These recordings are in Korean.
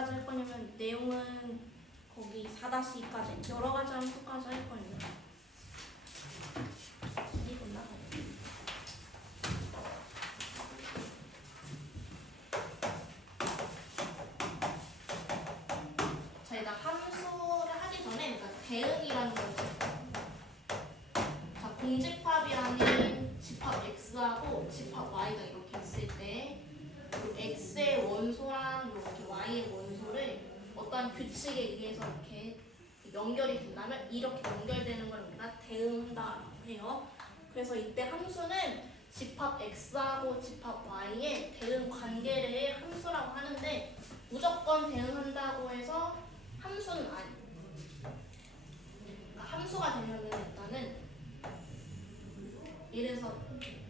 어디까지 할 거냐면 내용은 거기 4-2까지 여러 가지 함수까지 할 거예요. 이거 나가요. 자, 일단 함수를 하기 전에 그러니까 대응이라는 거죠. 자, 공집합이라는 집합 x하고 집합 y가 이렇게 있을 때 x의 원소랑 이렇게 y의 원소를 어떠한 규칙에 의해서 이렇게 연결이 된다면 이렇게 연결되는 걸 우리가 대응한다라고 해요. 그래서 이때 함수는 집합 x하고 집합 y의 대응 관계를 함수라고 하는데 무조건 대응한다고 해서 함수는 아니에요. 그러니까 함수가 되려면 일단은 예를 들어서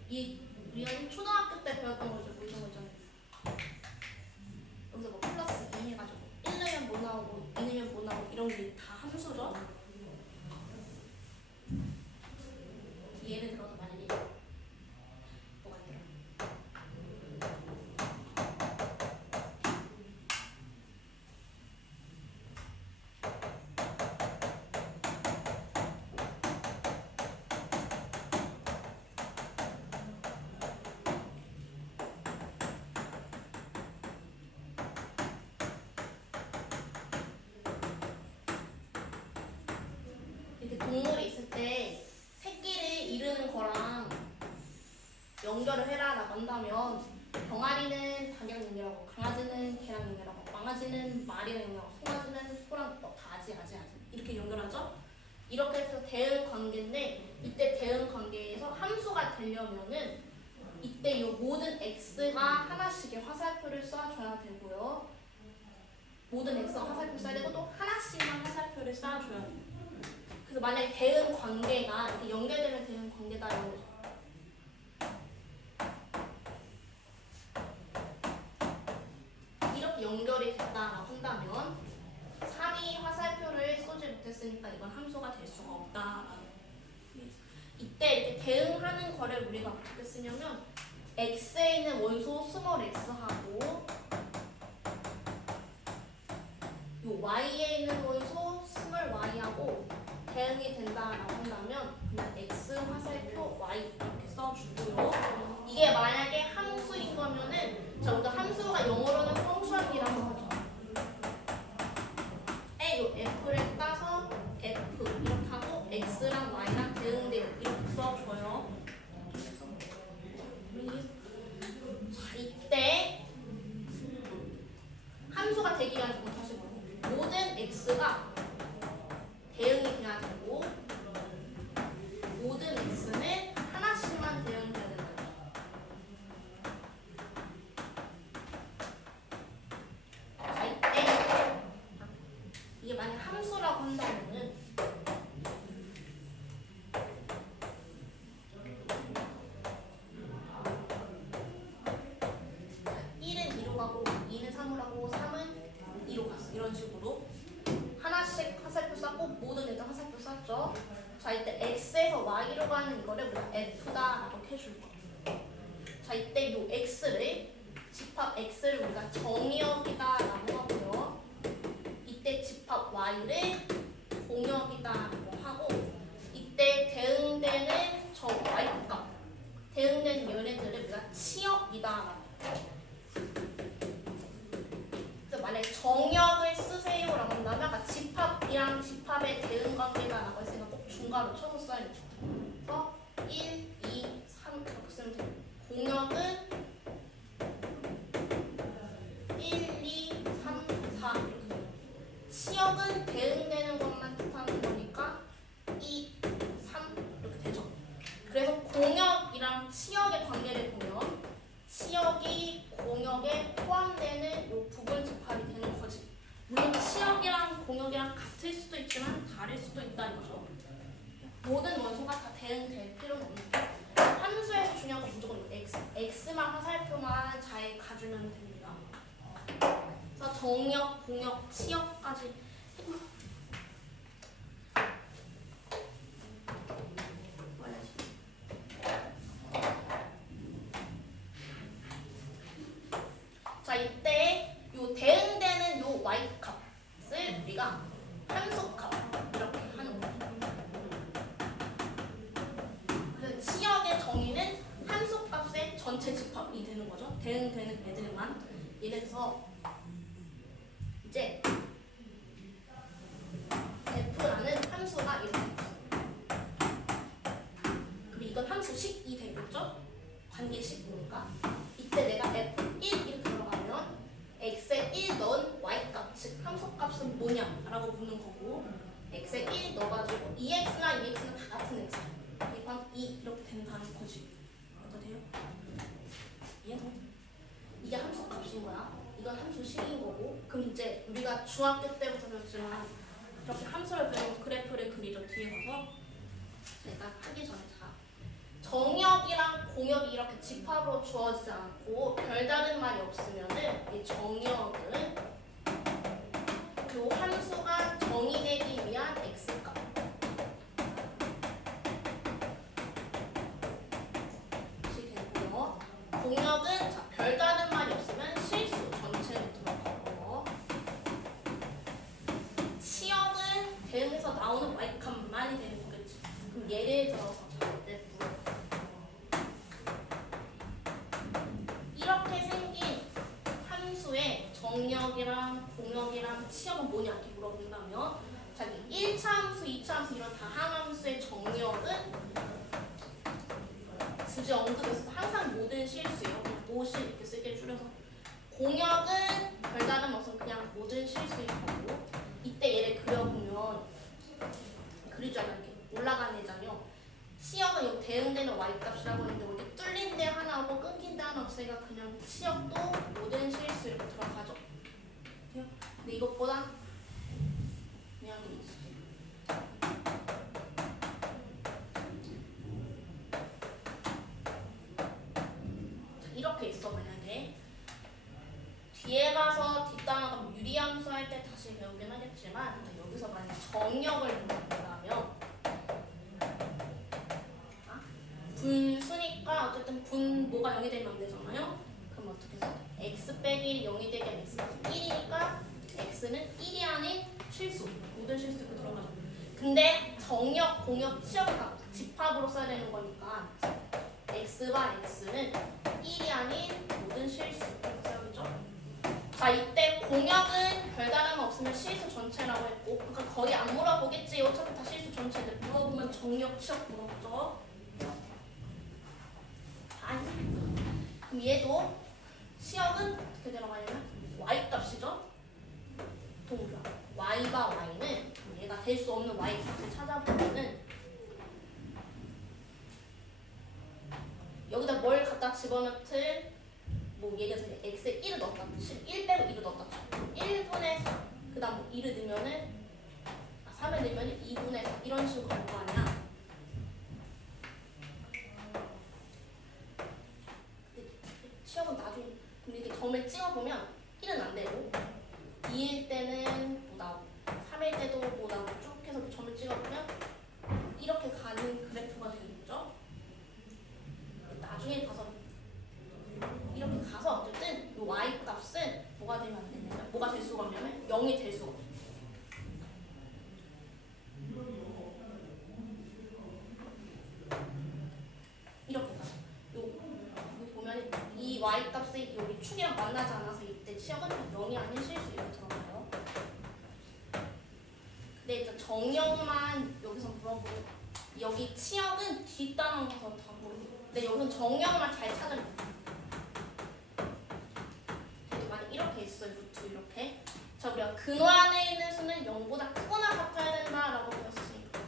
우리가 초등학교 때 배웠던 거죠. 뭐 이런 거 있잖아요. 여기서 뭐 플러스 2 해가지고 1 넣으면 뭐 나오고 2 넣으면 뭐 나오고 이런 게 다 함수죠. 예를 들어서 만약에 뭐가 있더라. 이렇게 동물이 있을 때 새끼를 이르는 거랑 연결을 해라라고 한다면 병아리는 닭이랑 연결하고 강아지는 개랑 연결하고 강아지는 말이랑 연결하고 송아지는 소랑 아지 이렇게 연결하죠? 이렇게 해서 대응 관계인데 이때 대응 관계에서 함수가 되려면은 이때 이 모든 x가 하나씩의 화살표를 쏴줘야 되고요. 모든 x가 화살표 써야 되고 또 하나씩만 화살표를 쏴줘야 돼요. 그래서 만약에 대응 관계가 이렇게 연결되면 대응 관계다 이런 거죠. 이렇게 연결이 됐다라고 한다면 3이 화살표를 쏘지 못했으니까 이건 함수가 될 수가 없다. 이때 이렇게 대응하는 거를 우리가 어떻게 쓰냐면 x에 있는 원소 스몰 x하고 요 y에 있는 원소 스몰 y하고 대응이 된다라고 한다면 그냥 x 화살표 y 이렇게 써주고요. 이게 만약에 함수인 거면은 자, 우리가 함수가 영어로는 펑션이라고 하죠. 요 f를 따서 f 이렇게 하고 x랑 y랑 대응돼요. 이렇게 써줘요. 자, 이때 함수가 되기 위한 조건 다시 보고 모든 x가 대응이 돼야 되고 모든 x는 하나씩만 대응돼야 된다. 자, 이때 이게 만약 함수라고 한다면은 1은 2로 가고 2는 3으로 가고 3은 2로 갔어. 이런 식으로 하나씩 화살표 쐈고 모든 애들 화살표 쐈죠. 자, 이때 x에서 y로 가는 이거를 우리가 f다라고 해줄 거예요. 자, 이때 요 x를 집합 x를 우리가 정의역이다라고 하고요. 이때 집합 y를 공역이다라고 하고 이때 대응되는 저 y값 대응되는 얘네들을 우리가 치역이다라고 해요. 만약에 정역을 쓰세요라고 한다면 아까 집합이랑 집합의 대응 관계다라고 했으니까 꼭 중괄호 쳐서 써야죠. 그래서 1, 2, 3 이렇게 쓰면 돼요. 공역은 1, 2, 3, 4 이렇게 돼요. 치역은 대응되는 것만 뜻하는 거니까 2, 3 이렇게 되죠. 그래서 공역이랑 치역의 관계를 보면 치역이 공역에 포함되는 요 부분 집합이 되는 거지. 물론 치역이랑 공역이랑 같을 수도 있지만 다를 수도 있다는 거죠. 모든 원소가 다 대응될 필요는 없는데 함수에서 중요한 건 무조건 x만 화살표만 잘 가주면 됩니다. 그래서 정역, 공역, 치역까지 자, 이때 요 대응되는 요 되는 거죠. 대응되는 애들만. 예를 들어서 이제 f라는 함수가 이렇게 그럼 이건 함수식이 되겠죠? 관계식이니까 이때 내가 f1 이렇게 들어가면 x에 1 넣은 y값 즉 함수값은 뭐냐 라고 묻는 거고 x에 1 넣어가지고 2x나 2x는 다 같은 x 이건 2 이렇게 된다는 거지. 어떠세요? 이해돼? 이게 함수값인 거야. 이건 함수식인 거고 그럼 이제 우리가 중학교 때부터 배웠지만 이렇게 함수를 배우면 그래프를 그리죠. 뒤에 가서 내가 하기 전에 자 정역이랑 공역이 이렇게 집합으로 주어지지 않고 별다른 말이 없으면은 이 정역은 그 함수가 정의되기 위한 x값 이 되고요. 공역은 자, 별다른 말이 없으면 실수 전체로 들어가고 치역은 대응에서 나오는 y값만이 되는 거겠지. 그럼 예를 들어서 이렇게 생긴 함수의 정역이랑 공역이랑 치역은 뭐냐 이렇게 물어본다면 자기 1차 함수, 2차 함수 이런 다항함수의 정역은 굳이 언급했을 때 항상 모든 실수예요. 그냥 모실 이렇게 쓰게 줄여서 공역은 별다른 것은 그냥 모든 실수인 거고 이때 얘를 그려보면 그리잖아 이렇게 올라가는 애잖아요. 치역은 여기 대응되는 y값이라고 했는데 우리 뚫린 데 하나 오고 끊긴 데 하나 없으니까 그냥 치역도 모든 실수 이렇게 들어가죠. 근데 이것보다 그냥 이렇게 있어. 만약에 뒤에 가서 뒷단어가 유리함수 할 때 다시 배우긴 하겠지만 여기서 만약 정역을 본다면 분수니까 어쨌든 분 뭐가 0이 되면 안 되잖아요. 그럼 어떻게 해서 x 빼기 1이 0이 되게 하면 x가 1이니까 x는 1이 아닌 실수 모든 실수 이렇게 들어가죠. 근데 정역, 공역, 치역을 다 집합으로 써야 되는 거니까 x와 x는 1이 아닌 모든 실수 이렇게 써야겠죠. 자 이때 공역은 별다름 없으면 실수 전체라고 했고 그러니까 거의 안 물어보겠지. 어차피 다 실수 전체인데 물어보면 정역, 치역 물어보죠. 아니. 그럼 얘도 치역은 어떻게 들어가냐면 y값이죠. 동그라 y가 y는 얘가 될 수 없는 y값을 찾아보면은 여기다 뭘 갖다 집어넣든 뭐 예를 들어서 x에 1을 넣었다 1 빼고 2를 넣었다 1분의 4 그 다음 뭐 2를 넣으면은 3을 넣으면 2분의 4 이런 식으로 갈 거 아니야. 치역은 나중에 이렇게 점을 찍어보면 1은 안 되고 2일 때는 뭐 나오고 3일 때도 뭐 나오고 쭉 해서 점을 찍어보면 이렇게 가는 그래프가 되는 거죠. 나중에 가서 이렇게 가서 어쨌든 이 y 값은 뭐가 되면 안 되냐면 뭐가 될 수가 없냐면 0이 될 수가 없어요. 이렇게 가서 여기 보면 이 y 값이 여기 축이랑 만나지 않아서 이때 치역은 0이 아닌 실수 이렇게 들어가요. 근데 이제 정역만 여기서 물어보고 여기 치역은 뒷단어가서 다 모르고 근데 여기는 정역만 잘 찾으면 만약 이렇게 있어요. 루트 이렇게 자 우리가 근호 안에 있는 수는 0보다 크거나 같아야 된다라고 배웠으니까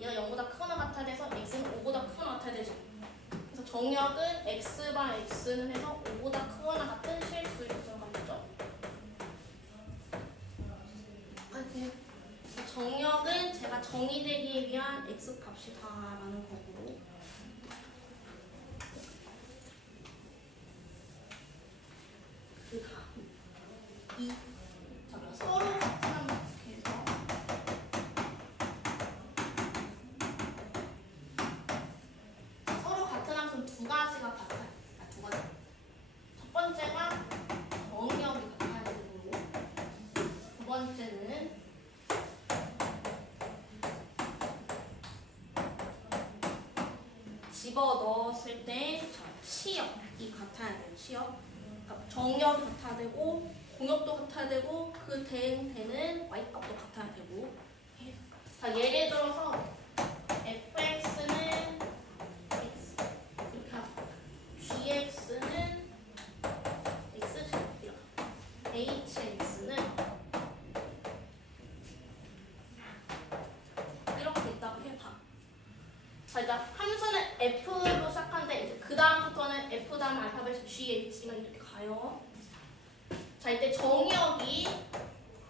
얘가 0보다 크거나 같아야 돼서 x는 5보다 크거나 같아야 되죠. 그래서 정역은 x바 x는 해서 5보다 크거나 같은 실수 이렇게 들어가겠죠. 정역은 제가 정의되기 위한 x값이다라는 거고 그 다음 이 서로 같은 함수 해서 서로 같은 함수는 두 가지가 같아요. 두 가지. 첫 번째가 정역이 같아야 되고 두 번째는 집어 넣었을 때 치역이 같아야 돼요. 치역. 그러니까 정역이 같아야 되고 공역도 같아야 되고 그 대응되는 y값도 같아야 되고. 자, 예를 들어서 fx는 x 이렇게 하고 gx는 x제곱이야. hx는 이렇게 있다고 해봐. 자, 일단 함수는 f로 시작하는데 이제 그 다음부터는 f 다음 알파벳 g, h만 이렇게 가요. 자, 이때 정역이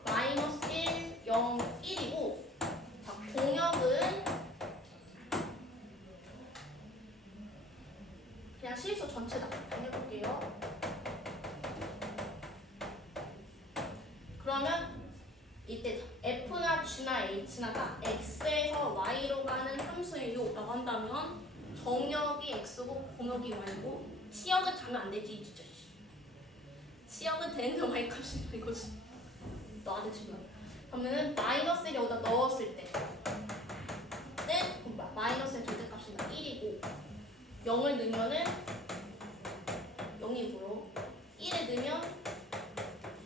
마이너스 1, 0, 1이고 자, 공역은 그냥 실수 전체다. 해볼게요. 그러면 이때 f나 g나 h나 다 x에서 y로 가는 함수예요 라고 한다면 정역이 x고 공역이 y고 치역은 자면 안 되지 진짜. 치역은 되는 y 값이다 이거지. 너한테 지금 그러면은 마이너스 1을 여기다 넣었을 때는 마이너스의 절대값이 1이고 0을 넣으면은 0이고요. 1을 넣으면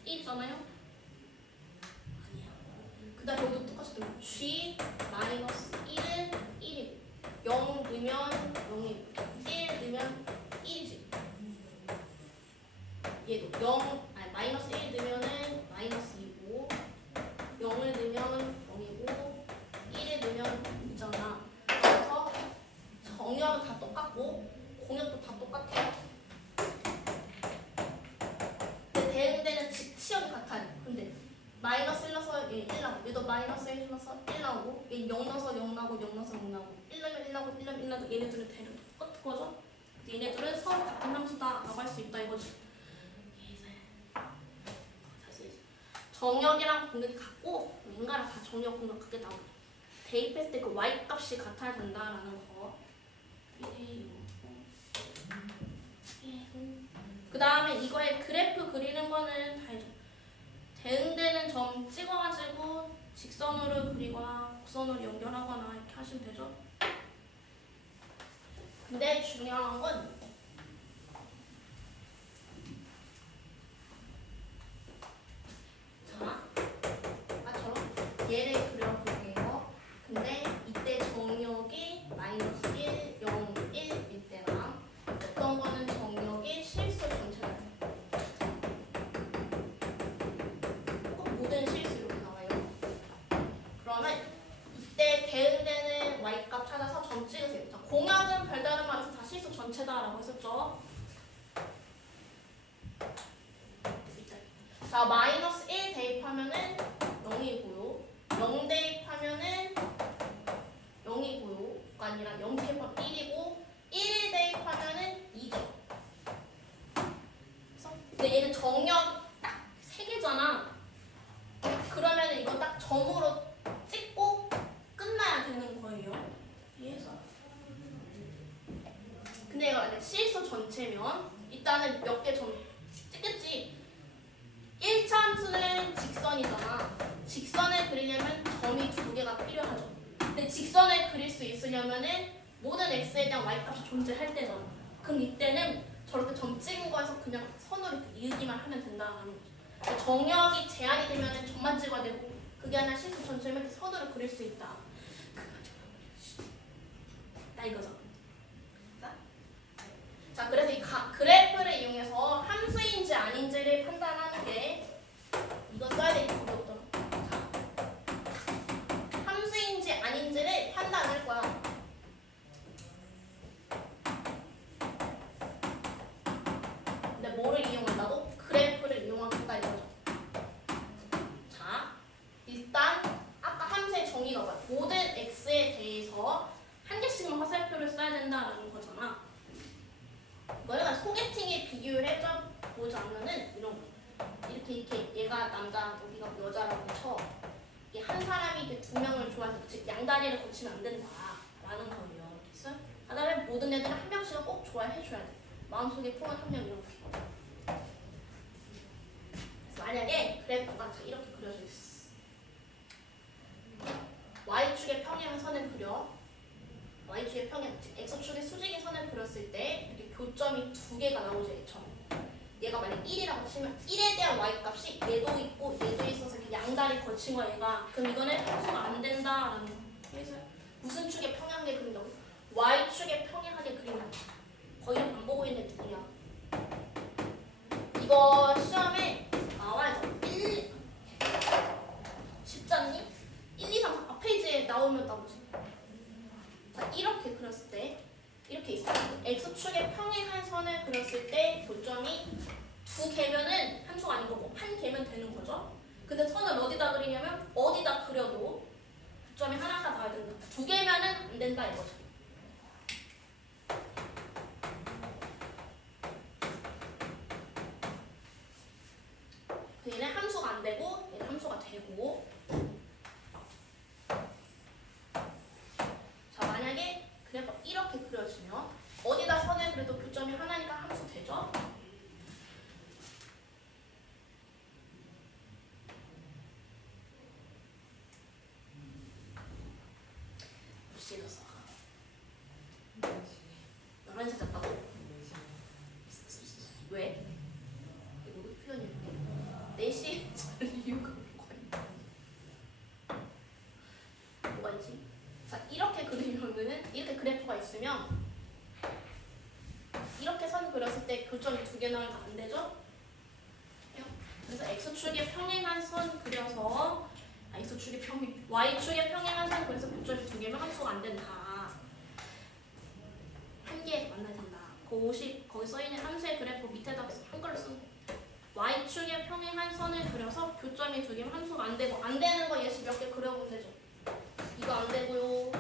1이잖아요. 아니야. 그 다음 여기도 똑같이 넣으면 g 마이너스 1은 1이고 0 넣으면 0이고 1 넣으면 1이지. 얘도 0 아니 마이너스 1 넣으면은 마이너스 2고 0을 넣으면 0이고 1을 넣으면 2잖아. 그래서 정역은 다 똑같고 공역도 다 똑같아요. 근데 대응되는 치역이 같아요. 근데 마이너스 1 넣어서 얘 1 나오고 얘도 마이너스 1 넣어서 1 나오고 얘 0 넣어서 0 나오고 0 넣어서 0 나오고 1 넣으면 1 나오고 1 넣으면 1 나오고 얘네들은 대략 똑같은 거죠. 얘네들은 서로 같은 함수다라고 할 수 있다 이거지. 정역이랑 공역이 같고 인가랑 다 정역 공역 그게 나오죠. 대입했을 때 그 y 값이 같아야 된다라는 거. 그 다음에 이거에 그래프 그리는 거는 다 해줘. 대응되는 점 찍어가지고 직선으로 그리거나 곡선으로 연결하거나 이렇게 하시면 되죠. 근데 중요한 건 얘를 그려볼게요. 근데 이때 정역이 마이너스 1, 0, 1일 때랑 어떤 거는 정역이 실수 전체가 모든 실수 이렇게 나와요. 그러면 이때 대응되는 y값 찾아서 점 찍으세요. 자, 공역은 별다른 말에서 다 실수 전체다라고 했었죠. 자, 마이너스 1 대입하면은 0이고요. 0 대입하면은 0이고요. 가 아니라 0 대입하면 1이고 1 대입하면은 2죠. 근데 얘는 정역 딱 3개잖아. 그러면은 이거 딱 점으로 찍고 끝나야 되는 거예요. 이해해서. 근데 얘가 만약 실수 전체면 일단은 몇 개 점 찍겠지. 1차 함수는 직선이잖아. 직선을 그리려면 점이 2개가 필요하죠. 근데 직선을 그릴 수 있으려면은 모든 x에 대한 y값이 존재할 때잖아. 그럼 이때는 저렇게 점 찍은 거에서 그냥 선으로 이으기만 하면 된다는 거죠. 그러니까 정역이 제한이 되면은 점만 찍어야 되고 그게 아니라 실수 전체를 이렇게 선으로 그릴 수 있다. 나 이거죠. 자, 그래서 이 그래프를 이용해서 함수인지 아닌지를 판단하는 게 이거 써야 되는 거거든. 함수인지 아닌지를 판단할 거야. 근데 뭐를 이용한다고? 그래프를 이용한다 이거죠. 자, 일단 아까 함수의 정의가 뭐야? 모든 x에 대해서 한 개씩만 화살표를 써야 된다라는 거잖아. 이거는 소개팅에 비교를 해보자면은 이런 거. 이렇게 얘가 남자, 여기가 여자라고 쳐. 이게 한 사람이 이렇게 2명을 좋아해서 즉 양다리를 거치면 안 된다라는 거예요. 알겠어? 그다음에 모든 애들은 한 명씩은 꼭 좋아해줘야 돼. 마음속에 품은 한 명 이렇게. 그래서 만약에 그래프가 이렇게 그려져 있어. y축의 평행선을 그려. y축의 평행, x축의 수직의 선을 그렸을 때 이렇게 교점이 두 개가 나오죠. 처음. 얘가 만약 1이라고 치면 1에 대한 y 값이 얘도 있고 얘도 있어서 이렇게 양다리 거친 거야 얘가. 그럼 이거는 함수가 안 된다라는 거. 그래서 무슨 축에 평행하게 그린다고? y축에 평행하게 그린다. 거의 안 보고 있는 누구냐? 이거 시험에 나와야죠. 쉽지 않니? 1, 2, 3, 4 페이지에 나오면 나오지. 자, 이렇게 그렸을 때 이렇게 있어요. x축에 평행한 선을 그렸을 때 교점이 두 개면은 함수가 아닌 거고 한 개면 되는 거죠. 근데 선을 어디다 그리냐면 어디다 그려도 교점이 하나가 나와야 된다. 두 개면은 안 된다 이거죠. 얘는 함수가 안 되고 얘는 함수가 되고. 자, 만약에 그래서 이렇게 그려지면 어디다 선을 그래도 교점이 하나니까 함수 되죠? 무시해서 11시 잤다고? 왜? 이거 표현이 이렇게 4시에 자는 이유가 뭐가 있지? 자, 이렇게 그리면은 이렇게 그래프가 있으면 이렇게 선 그렸을 때 교점이 두 개 나오니까 안 되죠? 그래서 x축에 평행한 선 그려서 x축에 y축에 평행한 선 그래서 교점이 두 개면 함수가 안 된다. 한 개 만나야 된다. 그 50 거기 써있는 함수의 그래프 밑에다 한글로 쓴 y축에 평행한 선을 그려서 교점이 두 개면 함수가 안 되고 안 되는 거 예시 몇 개 그려보면 되죠. 이거 안 되고요.